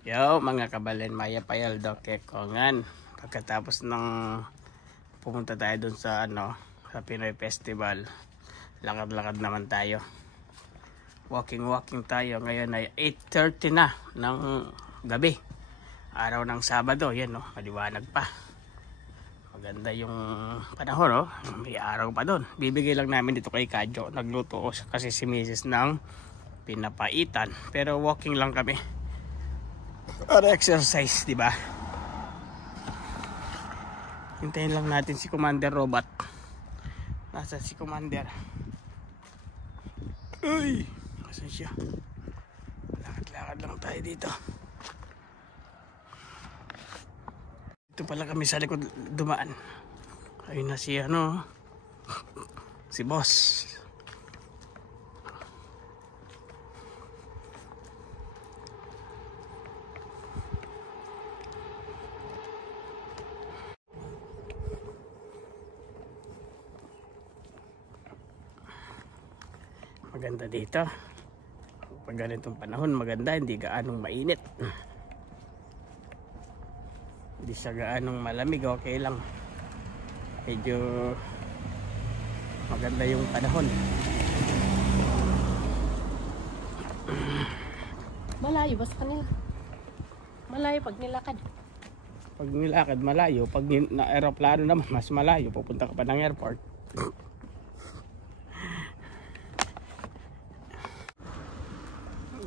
Yo mga kabalen, Maya Payaldo Kekongan. Pagkatapos ng pumunta tayo dun sa sa Pinoy Festival, lakad-lakad naman tayo. Walking tayo. Ngayon ay 8:30 na ng gabi. Araw ng Sabado, yan maliwanag pa. Maganda yung panahon, may araw pa doon. Bibigay lang namin dito kay Kadyo. Nagluto kasi si Mrs. ng pinapaitan. Pero walking lang kami. Or exercise, di ba? Hintayin lang natin si Commander Robot. Nasa si Commander? Uy! Nasaan siya? Lakad-lakad lang tayo dito. Ito pala kami sa likod dumaan. Ayun na si si boss. Maganda dito. Pag ganitong panahon, maganda, hindi gaanong mainit. Hindi siya gaanong malamig, okay lang. Medyo maganda yung panahon. Malayo ba sa kanila? Malayo pag nilakad. Pag nilakad, malayo. Pag na-aeroplano naman, mas malayo. Pupunta ka pa ng airport.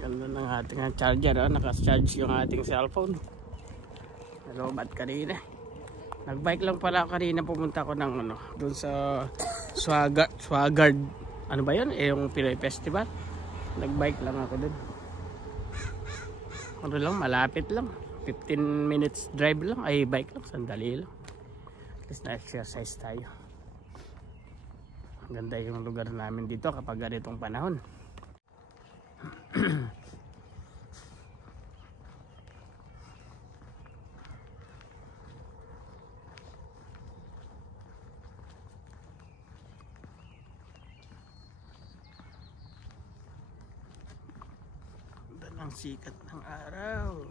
Ganda ng ating charger, naka-charge yung ating cellphone. Nalobat kanina. Nagbike lang pala kanina, pumunta ko ng doon sa Swagard. Ano ba yun? Yung Pinoy Festival. Nagbike lang ako doon. Ano lang, malapit lang. 15 minutes drive lang. Ay, bike lang, sandali lang. At least na-exercise tayo. Ganda yung lugar namin dito kapag ganitong panahon. Ganda ng sikat ng araw.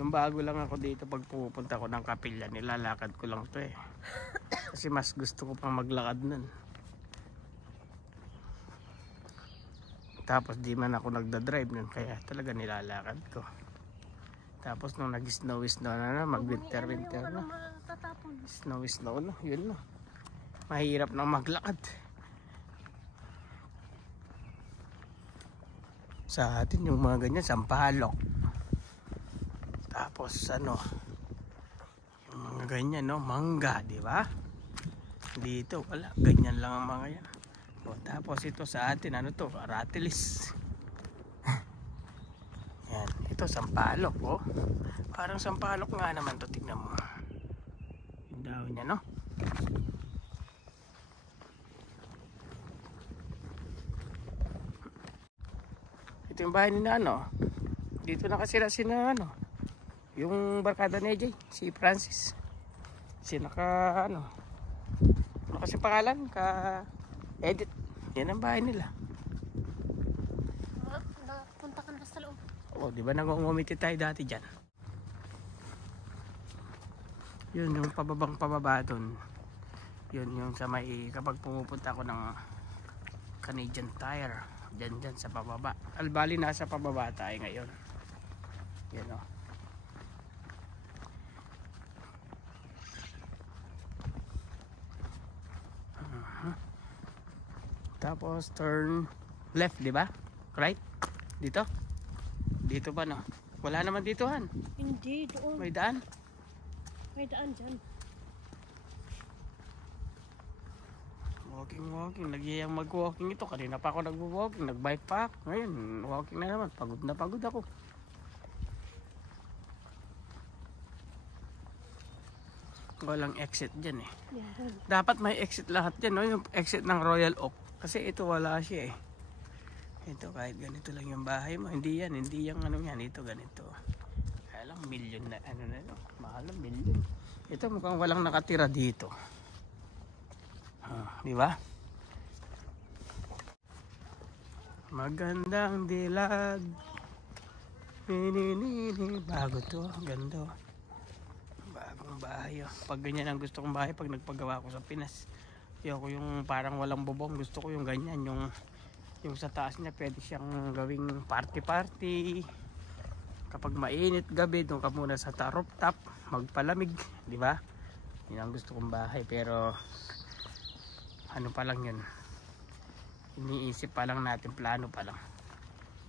Yung bago lang ako dito, pag pupunta ko ng kapilya, nilalakad ko lang to kasi mas gusto ko pang maglakad nun. Tapos di man ako nagdadrive nun, kaya talaga nilalakad ko. Tapos nung nag-snowy na, mag-winter na. Snowy na, yun na. Mahirap nang maglakad. Sa atin yung mga ganyan, sampalok. Tapos yung mga ganyan, mangga, di ba? Dito wala, ganyan lang ang mga yan. Tapos ito sa atin, aratilis. Yan, ito sampalok, parang sampalok nga naman to, tignan mo. Yung daw niya, ito yung bahay ni dito nakasira si yung barkada ni AJ, si Francis. Ano kasi pangalan? Edit. Yan ang bahay nila. Napunta ka na sa loob. Di ba nangungumiti tayo dati dyan? Yun yung pababa dun. Yun yung sa may, kapag pumupunta ako ng Canadian Tire, dyan sa pababa. Albali nasa pababa tayo ngayon. Yan Tapos turn left, di ba? Right? Dito? Dito ba Wala naman dito Hindi, doon. May daan? May daan dyan. Walking. Nagyayang mag-walking ito. Kanina pa ako nag-walking, nag-bike pa. Ngayon, walking na naman. Pagod na pagod ako. Walang exit dyan Yeah. Dapat may exit lahat dyan, yung exit ng Royal Oak. Kasi ito wala siya Ito kahit ganito lang yung bahay mo. Hindi yan ito ganito. Kaya lang milyon na mahal na milyon. Ito mukhang walang nakatira dito. Di ba? Magandang dilag. Ninini. Bago to. Ganda. Bagong bahay. Pag ganyan ang gusto kong bahay pag nagpagawa ko sa Pinas. Ayoko yung parang walang bubong. Gusto ko yung ganyan. Yung sa taas niya pwede siyang gawing party. Kapag mainit gabi, doon ka muna sa rooftop. Magpalamig. Di ba? Yun ang gusto kong bahay. Pero ano pa lang yun. Iniisip pa lang natin, plano pa lang.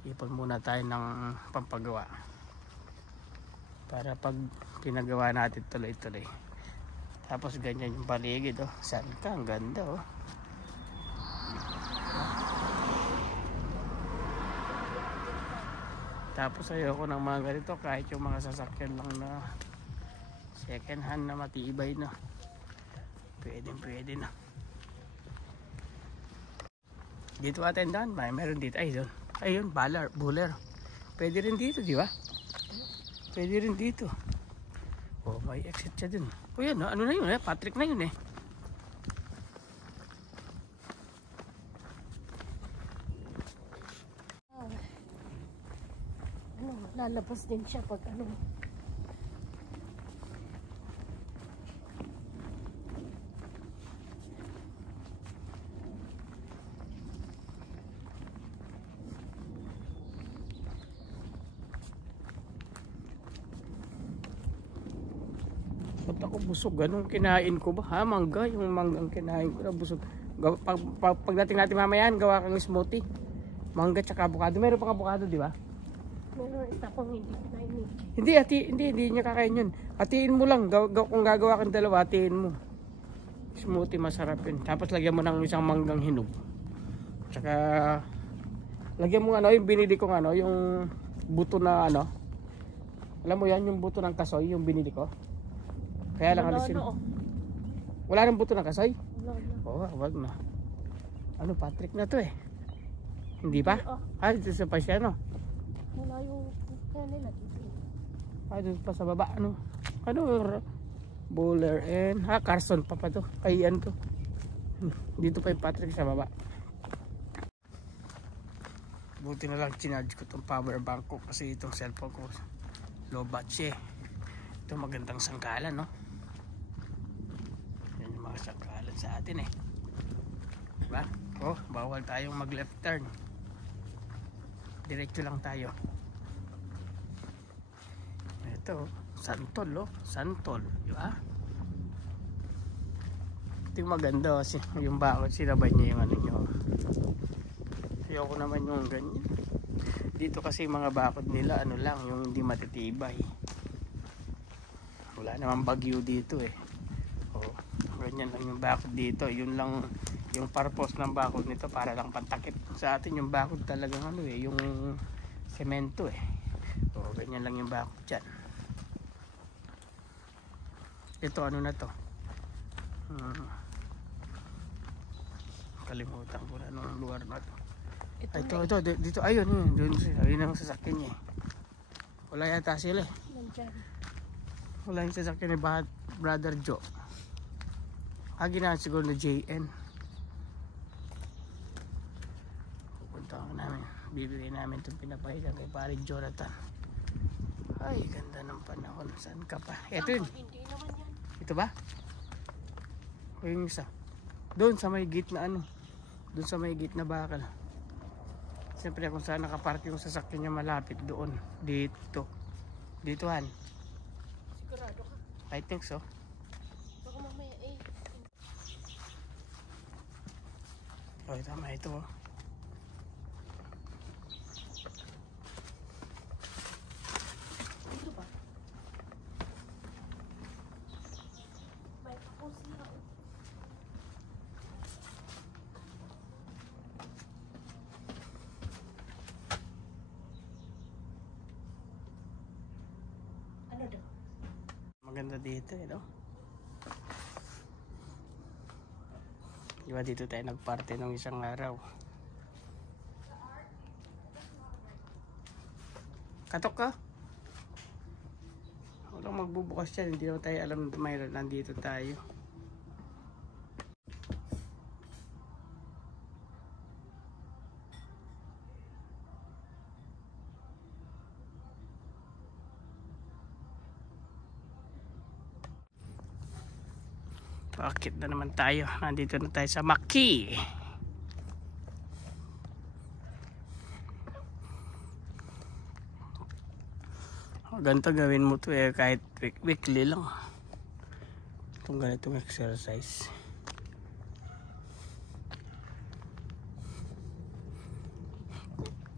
Ipon muna tayo ng pampagawa para pag pinagawa natin tuloy-tuloy. Tapos ganyan yung paligid. Saan ka? Ang ganda. Tapos ayoko ng mga ganito, kahit yung mga sasakyan lang na second hand na matibay na, pwede na. Dito atendahan, meron dito. Ayun, buller. Pwede rin dito, di ba? Pwede rin dito. Oh, may exit siya dun. Oh, yan, ano na yun, Patrick na yun. Lalabas din siya pag ano. Ba't ako busog? Anong kinain ko ba? Mangga. Yung manggang kinain ko na busog. Pagdating natin mamayan, gawa kang smoothie. Mangga tsaka avocado. Meron pang avocado, di ba? Meron isa pang hindi kinain. Hindi niya kakain yun. Hatiin mo lang. Kung gagawa kang dalawa, hatiin mo. Smoothie, masarap yun. Tapos lagyan mo ng isang manggang hinog. Tsaka lagyan mo yung binili kong yung buto na alam mo yan, yung buto ng kasoy, yung binili ko. Kaya lang alisin. Wala nang buto ng kasoy? Wala. Wag na. Patrick na to Hindi pa? Dito sa pasya, Wala yung kaya nila dito. Dito pa sa baba, Bowler and Carson pa to. Ay, to. Dito pa yung Patrick sa baba. Buti na lang chinarge ko tong power bank ko kasi itong cellphone ko low battery. Ito magandang sangkalan, Yan yung mga sangkalan sa atin diba? Bawal tayong mag left turn. Diretso lang tayo. Ito, santol, santol, diba? Ito yung maganda kasi yung bakod, sinabay niya yung nyo. Ayoko naman yung ganyan. Dito kasi mga bakod nila, lang, yung hindi matitibay. Wala naman bagyo dito ganyan lang yung bakod dito. Yun lang yung purpose ng bakod nito, para lang pantakip. Sa atin yung bakod talagang yung semento ganyan lang yung bakod dyan. Ito na to, kalimutan ko na anong lugar na to. Ito dito, ayun ang sasakyan niya. Wala yata sila Nandyan. Wala yung sasakyan ni Brother Joe. Ginahan siguro na JN. Pupunta ka namin. Bibigay namin itong pinapahigan kay pare Jonathan. Ay, ganda ng panahon. Saan ka pa? Ito yun. Hindi naman yan. Ito ba? O yung isa? Doon sa may gate na Doon sa may gate na bakal. Siyempre kung saan nakapark yung sasakyan niya malapit doon. Dito. Ditohan. Sigurado ka? I think so. Baka mamaya Tama ito Dito ba? May kapusira. Ano daw? Maganda dito Diba dito tayo nagparty nung isang araw. Katok ka? Walang magbubukas yan. Hindi naman tayo alam na mayroon. Nandito tayo. Paakit na naman tayo. Nandito na tayo sa Maki. Ganito gawin mo to kahit weekly lang. Itong ganitong exercise.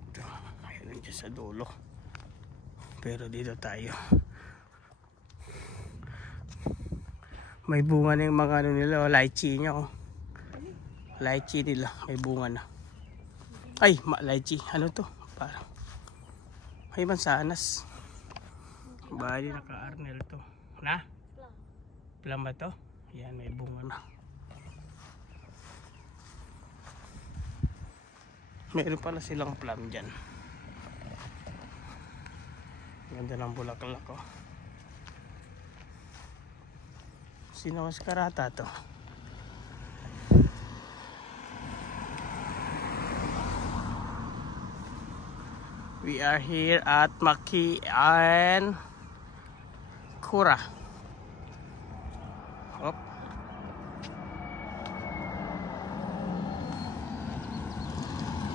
Ito, ayun dyan sa dulo. Pero dito tayo. May bunga na yung mga ano nila, lychee niya. Lychee nila, may bunga na. Ay, lychee. Ano to? Parang may mansanas. Bali naka-arnel to. Na? Plum ba to? Yan, may bunga na. Meron pala silang plum dyan. Ganda ng bulaklak ko. Sino mas karata to? We are here at Maki and Kura. Hop.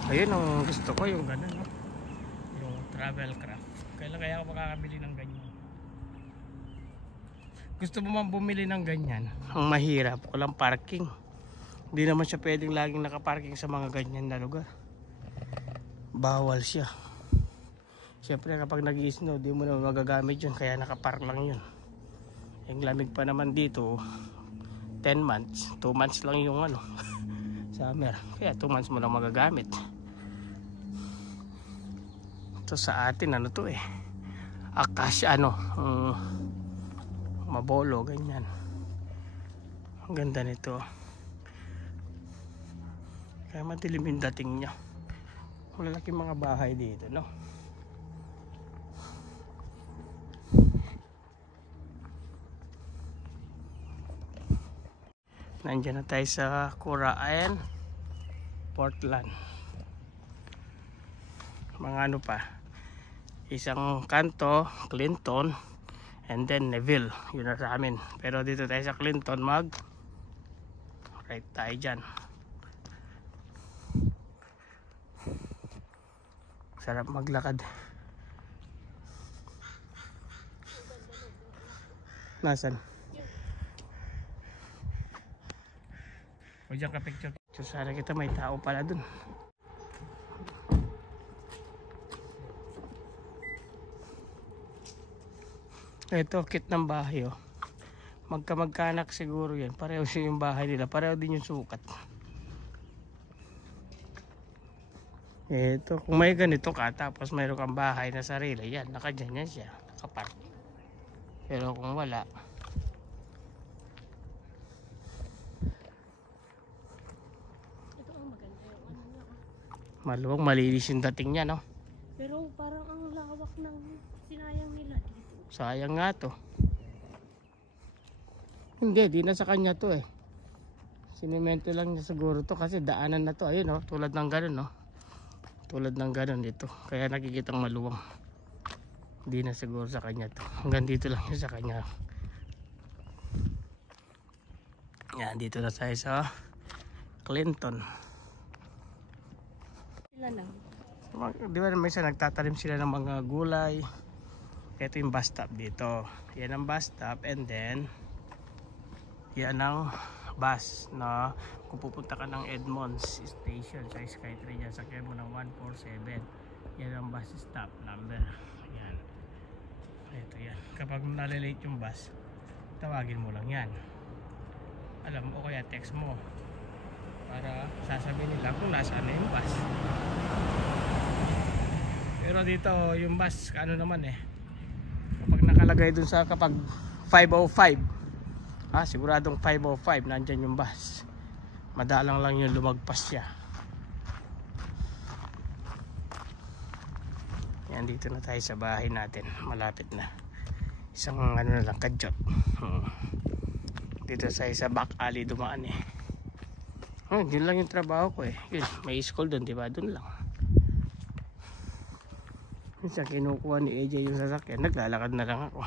Ayun ang gusto ko, yung ganun, no? Yung travel craft. Kailan kaya ako makakabili ng ganyan? Gusto mo man bumili ng ganyan, ang mahirap, walang parking. Hindi naman siya pwedeng laging nakaparking sa mga ganyan na lugar. Bawal siya. Siyempre kapag nag-i-snow, di mo na magagamit yun, kaya nakapark lang yun. Yung lamig pa naman dito, 10 months, 2 months lang yung ano, summer. Kaya 2 months mo lang magagamit. Ito sa atin, ano to Akasya, Mabolo, ganyan. Ang ganda nito. Kaya madilim yung dating niya. Malalaking mga bahay dito, no? Nandiyan na tayo sa Kura and Portland. Mga ano pa, isang kanto Clinton and then Neville, yun na sa amin. Pero dito tayo sa Clinton, right tayo dyan. Sarap maglakad. Nasaan? O dyan ka picture. So sana kita may tao pala dun. Ito, kit ng bahay magkamag-anak siguro yan. Pareho siya yung bahay nila. Pareho din yung sukat. Ito, kung may ganito ka, tapos mayroon kang bahay na sarili, yan, nakadyan yan siya. Nakapark. Pero kung wala, Ito ang maganda yung ano niya. maluwag, malinis yung dating niya, no? Pero parang ang lawak ng sinayang nila dito. Sayang nga to. Hindi, di na sa kanya to Sinimento lang niya siguro to kasi daanan na to. Ayun tulad ng ganun tulad ng ganun dito. Kaya nakikitang maluwang. Di na siguro sa kanya to. Hanggang dito lang yun sa kanya. Yan, dito na tayo sa Clinton. Sila lang. Di ba minsan nagtatanim sila ng mga gulay. Ito yung bus stop dito. Yan ang bus stop and then yan ang bus na kung pupunta ka ng Edmonds Station sa Skytrain yan, sakyan mo ng 147. Yan ang bus stop number. Yan. Ito yan. Kapag nalilate yung bus, tawagin mo lang yan. Alam mo, o kaya text mo para sasabihin nila kung nasaan na yung bus. Pero dito yung bus ano naman kapag nakalagay dun sa kapag 505 siguradong 505 nandyan yung bus. Madalang lang yung lumagpas siya. Yan, dito na tayo sa bahay natin. Malapit na. Isang ano na lang, kadyot. Dito tayo sa back alley dumaan yun lang yung trabaho ko Yun, may school dun, diba? Dun lang. Minsan kinukuha ni AJ yung sasakyan, naglalakad na lang ako.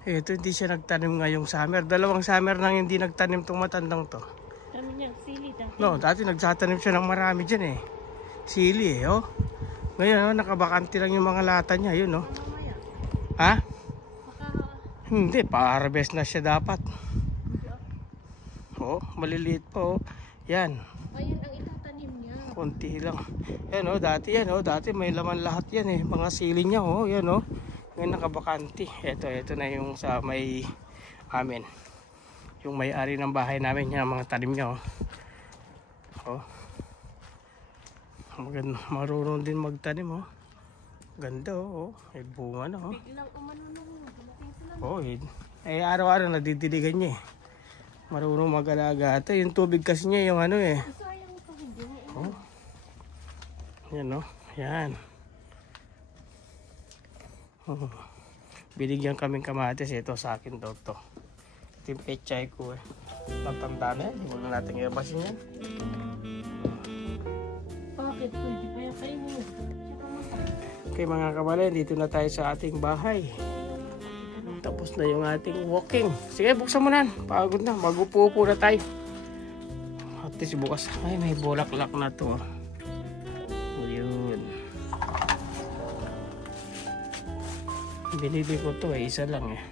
Ito, hindi siya nagtanim ngayong summer. Dalawang summer nang hindi nagtanim tong matandang to. Dami niya, sili dati. No, dati nagtatanim siya ng marami dyan eh. Sili eh, oh. Ngayon, oh, nakabakante lang yung mga lata niya, yun, oh. Mamaya, Ha? baka, Hindi, pa-harvest na siya dapat. Oh, maliliit pa, oh. Yan, ayan ang itatanim niya. konti lang. Yan, oh, dati yan, oh. Dati may laman lahat yan eh. Mga sili niya, oh. Yan, oh. Ngayon nakabakante. Ito na yung sa may amin. Yung may-ari ng bahay namin, yan ang mga tanim niya, oh. Oh. Maganda, marunong din magtanim, oh. Ganda, oh. May bunga na, oh. Biglang umano nung dumating sila. Oh, eh araw-araw nadidiligan niya eh. Marunong mag-alaga. Ito yung tubig kasi niya yung ano eh. Sayang ito, hindi niya. Oh. Yan, oh. Yan. Oh. Binigyan kaming kamatis. Ito sa akin daw to. Ito yung pechay ko eh. Matanda na yan. Hindi mo na natin iabasin yan. Bakit? Pwede pa yan kainin. Okay mga kabalay, dito na tayo sa ating bahay. Tapos na yung ating walking. Sige, buksan mo na. Pagod na. Magupo-upo na tayo. At least bukas. Ay, may bulaklak na to. Yun. Binili ko to eh. Isa lang eh.